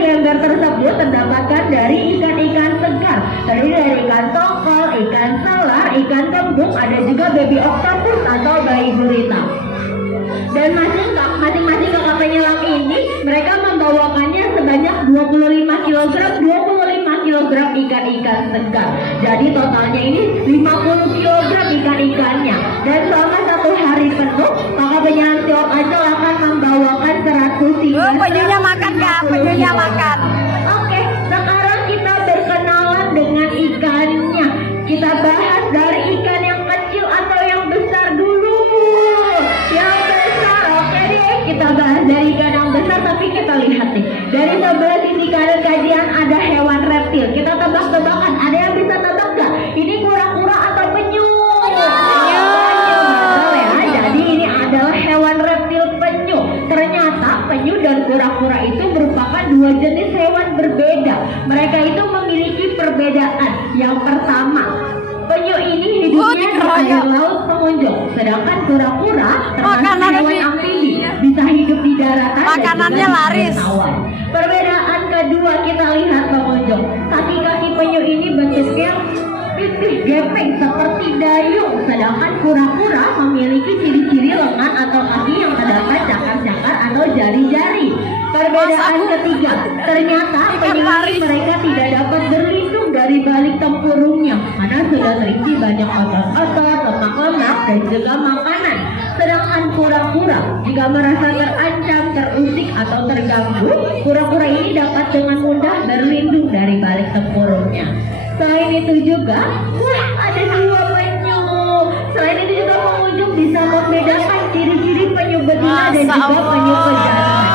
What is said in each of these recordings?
di ember tersebut terdapatkan dari ikan-ikan segar, terdiri dari ikan tongkol, ikan selar, ikan kembung, ada juga baby octopus atau bayi gurita. Dan masing-masing kakak penyelam ini mereka membawakannya sebanyak 25 kg ikan-ikan segar. Jadi totalnya ini 50 kg ikan-ikannya. Dan selama 1 hari penuh, kakak penyelam Siok Ancol akan membawakan 100 hingga penyunya makan kak, penyunya makan. Oke, sekarang kita berkenalan dengan ikannya. Kita bahas dari ikan yang kecil atau yang besar dulu. Yang besar, oke deh. Kita bahas dari ikan yang besar, tapi kita lihat nih. Dari sebelah sisi kanan kajian ada hewan reptil. Kita tebak-tebakan. Ada yang bisa tebak gak? Ini kura-kura atau penyu? Penyu. Betul ya. Jadi ini adalah hewan reptil penyu. Ternyata penyu dan kura-kura itu merupakan 2 jenis hewan berbeda. Mereka itu memiliki perbedaan. Yang pertama, penyu ini hidupnya di air laut pengunjung, sedangkan kura-kura termasuk hewan amfibi, bisa hidup di daratan makanannya dan juga laris. di tawar. Perbedaan kedua kita lihat pengunjung, kaki-kaki penyu ini bentuknya pipih gepeng seperti dayung, sedangkan kura-kura memiliki ciri-ciri lengan atau kaki yang terdapat cakar-cakar atau jari-jari. Perbedaan ketiga, ternyata penyu ini mereka tidak dapat berlindung dari balik tempurungnya karena sudah terisi banyak otot-otot, lemak-lemak, dan juga makanan. Sedangkan kura-kura jika merasa terancam, terusik atau terganggu, kura-kura ini dapat dengan mudah berlindung dari balik tempurungnya. Selain itu juga, wah ada 2 penyu. Selain itu juga pengunjung bisa membedakan ciri-ciri penyu betina dan juga penyu pejantan.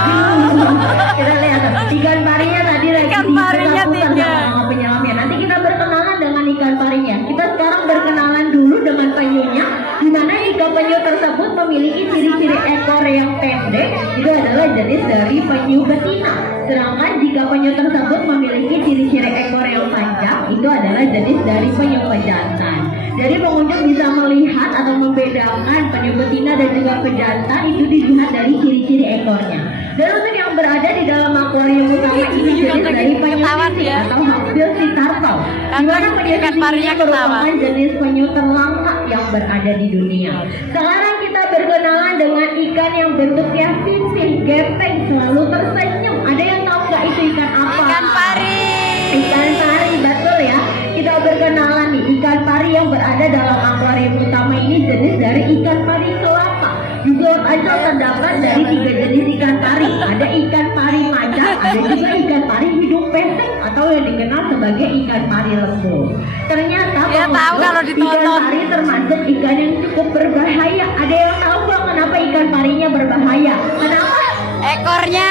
Kita lihat ikan parinya tadi lagi diputar-putar sama penyelamnya. Nanti kita berkenalan dengan ikan parinya. Kita sekarang berkenalan dulu dengan penyunya, di mana jika penyu tersebut memiliki ciri-ciri ekor yang pendek, itu adalah jenis dari penyu betina. Sedangkan jika penyu tersebut memiliki ciri-ciri ekor yang panjang, itu adalah jenis dari penyu pejantan. Jadi pengunjung bisa melihat atau membedakan penyu betina dan juga pejantan itu dilihat dari ciri-ciri ekornya. Dan untuk yang berada di dalam akuarium utama ini jenis dari penyu sisik atau Hawksbill sea turtle. Di mana penyu sisik ini merupakan jenis penyu terlangka yang berada di dunia. Sekarang kita berkenalan dengan ikan yang bentuknya pipih gepeng selalu tersenyum. Ada yang tahu nggak itu ikan apa? Ikan pari. Ikan pari, betul ya. Kita berkenalan nih, ikan pari yang berada dalam akuarium utama ini jenis dari ikan pari kelapa. Di Siok Ancol terdapat dari 3 jenis ikan pari. Ada ikan pari macan, ada juga ikan pari hidung pesek atau yang dikenal sebagai ikan pari lembu. Ternyata Ya, tahu kalau ikan ditonton. pari termasuk ikan yang cukup berbahaya. Ada yang tahu nggak kenapa ikan parinya berbahaya? Kenapa? Ekornya.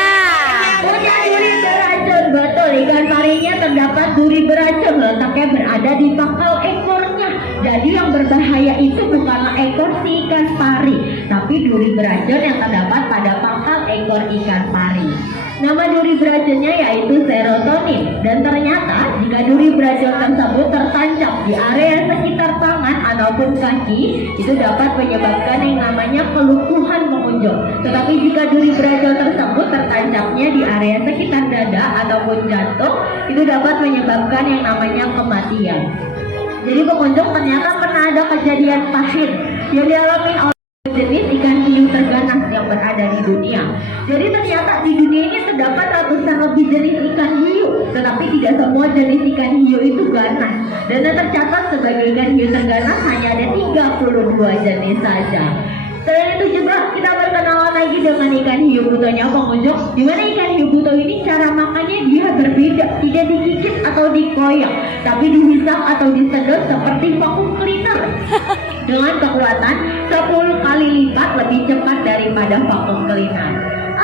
Punya duri beracun, betul. Ikan parinya terdapat duri beracun, letaknya berada di pangkal ekornya. Jadi yang berbahaya itu bukanlah ekor si ikan pari, tapi duri beracun yang terdapat pada pangkal ekor ikan pari. Nama duri beracunnya yaitu serotonin. Dan ternyata jika duri beracun tersebut tertancap di area sekitar tangan ataupun kaki, itu dapat menyebabkan yang namanya kelumpuhan pengunjung. Tetapi jika duri beracun tersebut tertancapnya di area sekitar dada ataupun jantung, itu dapat menyebabkan yang namanya kematian. Jadi pengunjung ternyata pernah ada kejadian pahit yang dialami oleh jenis ikan hiu terganas yang berada di dunia. Jadi ternyata di dunia ini terdapat ratusan lebih jenis ikan hiu, tetapi tidak semua jenis ikan hiu itu ganas. Dan tercatat sebagai ikan hiu terganas hanya ada 32 jenis saja. Selain itu juga kita berkenalan lagi dengan ikan hiu butonya pengunjung. Dimana ikan hiu buto ini cara makannya dia berbeda, tidak digigit atau dikoyak, tapi dihisap atau disedot seperti vacuum cleaner dengan kekuatan 10 kali lipat lebih cepat daripada vacuum cleaner.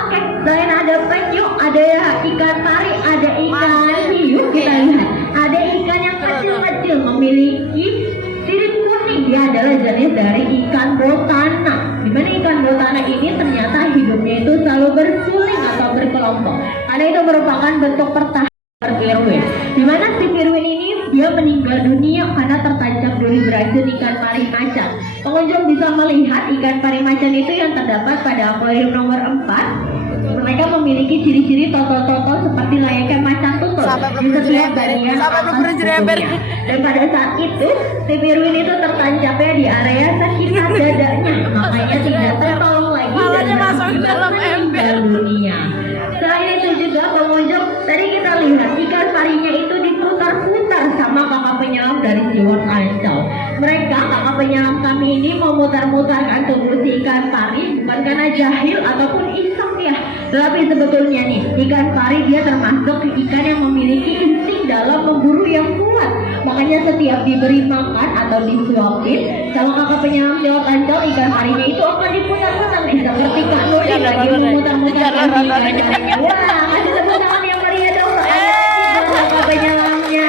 Oke, selain ada penyu, ada ikan pari, ada ikan hiu. Kita lihat, ada ikan yang kecil-kecil memiliki ciri kuning. Dia adalah jenis dari ikan botana. Dimana ikan botana ini ternyata hidupnya itu selalu bersuling atau berkelompok, karena itu merupakan bentuk pertahanan Irwin. Dimana si Irwin ini dia meninggal dunia karena tertancap duri beracun ikan pari macan. Pengunjung bisa melihat ikan pari macan itu yang terdapat pada akuarium nomor 4. Mereka memiliki ciri-ciri totol-totol seperti layaknya di setiap bagian Sampai atas bener jereber. tubuhnya. Dan pada saat itu si Pirwin itu tertancapnya di area sekitar dadanya, makanya tidak tertolong lagi dan Palanya masuk ke dalam meninggal dunia. Selain itu juga pengunjung, tadi kita lihat ikan parinya itu diputar-putar sama kakak penyelam dari SeaWorld Ancol. Mereka, kakak penyelam kami ini memutar-mutarkan tubuh si ikan pari bukan karena jahil ataupun iseng ya, tetapi sebetulnya nih ikan pari dia termasuk ikan yang memiliki insting dalam memburu yang kuat. Makanya setiap diberi makan atau disuapin sama kakak penyelam SeaWorld Ancol, ikan parinya itu akan diputar-putar nih seperti Kak Nurdin lagi memutar-mutarkan si ikan parinya. Wah, kasih tepuk tangan yang meriah dong kakak penyelamnya.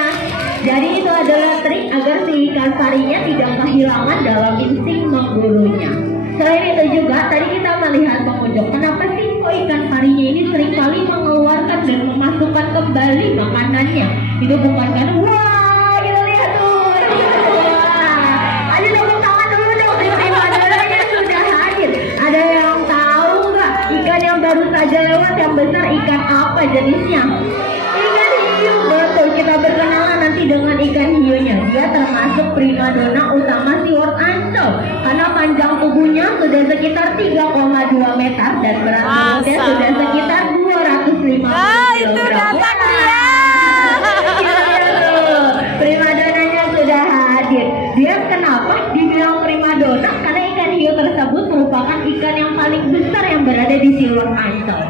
Jadi itu adalah trik agar si ikan parinya tidak kehilangan dalam insting memburunya. Selain itu juga tadi kita melihat pengunjung, kenapa sih kok ikan parinya ini seringkali mengeluarkan dan memasukkan kembali makanannya? Itu bukan karena wah kita lihat tuh, wah, ayo tepuk tangan dulu dong, primadonanya sudah hadir. Ada yang tahu nggak ikan yang baru saja lewat yang besar ikan apa jenisnya? Ikan hiu. Betul, kita berkenalan nanti dengan ikan hiunya. Dia termasuk primadona utama SeaWorld Ancol karena panjang tubuhnya sudah sekitar 3,2 meter dan berat bobotnya sudah sekitar 250 itu kg. datang dia. Primadonanya sudah hadir. Dia kenapa dibilang primadona? Karena ikan hiu tersebut merupakan ikan yang paling besar yang berada di SeaWorld Ancol.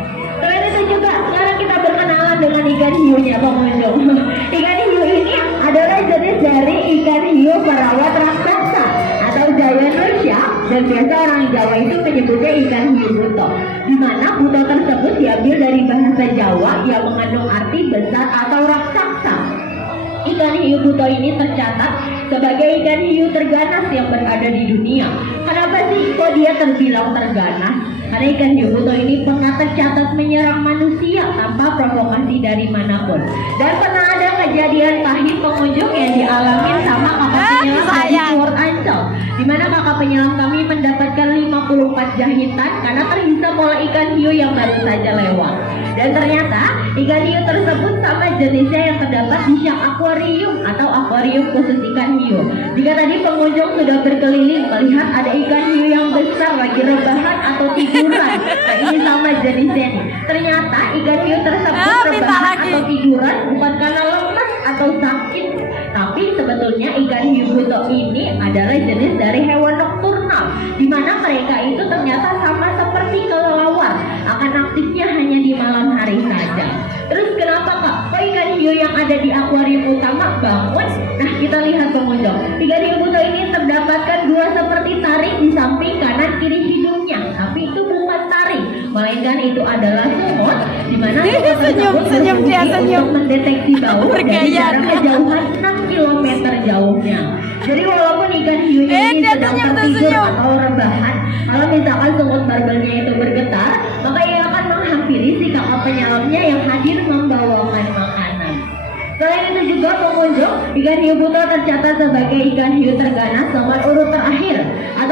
Selain itu juga sekarang kita berkenalan dengan ikan hiunya pengunjung. Ikan hiu ini adalah jenis dari ikan hiu perawat raksasa atau giant shark, dan biasa orang Jawa itu menyebutnya ikan hiu buto. Di mana buto tersebut diambil dari bahasa Jawa yang mengandung arti besar atau raksasa. Ikan hiu buto ini tercatat sebagai ikan hiu terganas yang berada di dunia. Kenapa sih kok dia terbilang terganas? Karena ikan hiu buto ini pernah tercatat menyerang manusia tanpa provokasi dari manapun. Dan pernah ada kejadian pahit pengunjung yang dialami sama kakak penyelam dari SeaWorld Ancol, di mana kakak penyelam kami mendapatkan 54 jahitan karena terhisap oleh ikan hiu yang baru saja lewat. Dan ternyata ikan hiu tersebut sama jenisnya yang terdapat di shark aquarium atau akuarium khusus ikan hiu. Jika tadi pengunjung sudah berkeliling melihat ada ikan hiu yang besar lagi rebahan atau tiduran, nah ini sama jenisnya nih. Ternyata ikan hiu tersebut rebahan atau tiduran bukan karena lemas atau sakit, tapi sebetulnya ikan hiu buto ini adalah jenis dari hewan nokturnal, di mana mereka itu ternyata sama seperti kelelawar, akan aktifnya hanya di malam hari saja. Terus kenapa kak? Kok ikan hiu yang ada di akuarium utama bangun? Nah kita lihat pengunjung, ikan hiu buto ini terdapatkan dua seperti taring di samping kanan kiri hidungnya, tapi itu bukan taring, melainkan itu adalah sumur, di mana sumur tersebut berfungsi untuk mendeteksi bau dari jarak kejauhan 6 km jauhnya. Jadi walaupun ikan hiunya ini sedang tertidur atau rebahan, kalau misalkan semut barbelnya itu bergetar, maka ia akan menghampiri si kakak penyelamnya yang hadir membawakan makanan. Selain itu juga pengunjung, ikan hiu buto tercatat sebagai ikan hiu terganas nomor urut terakhir atau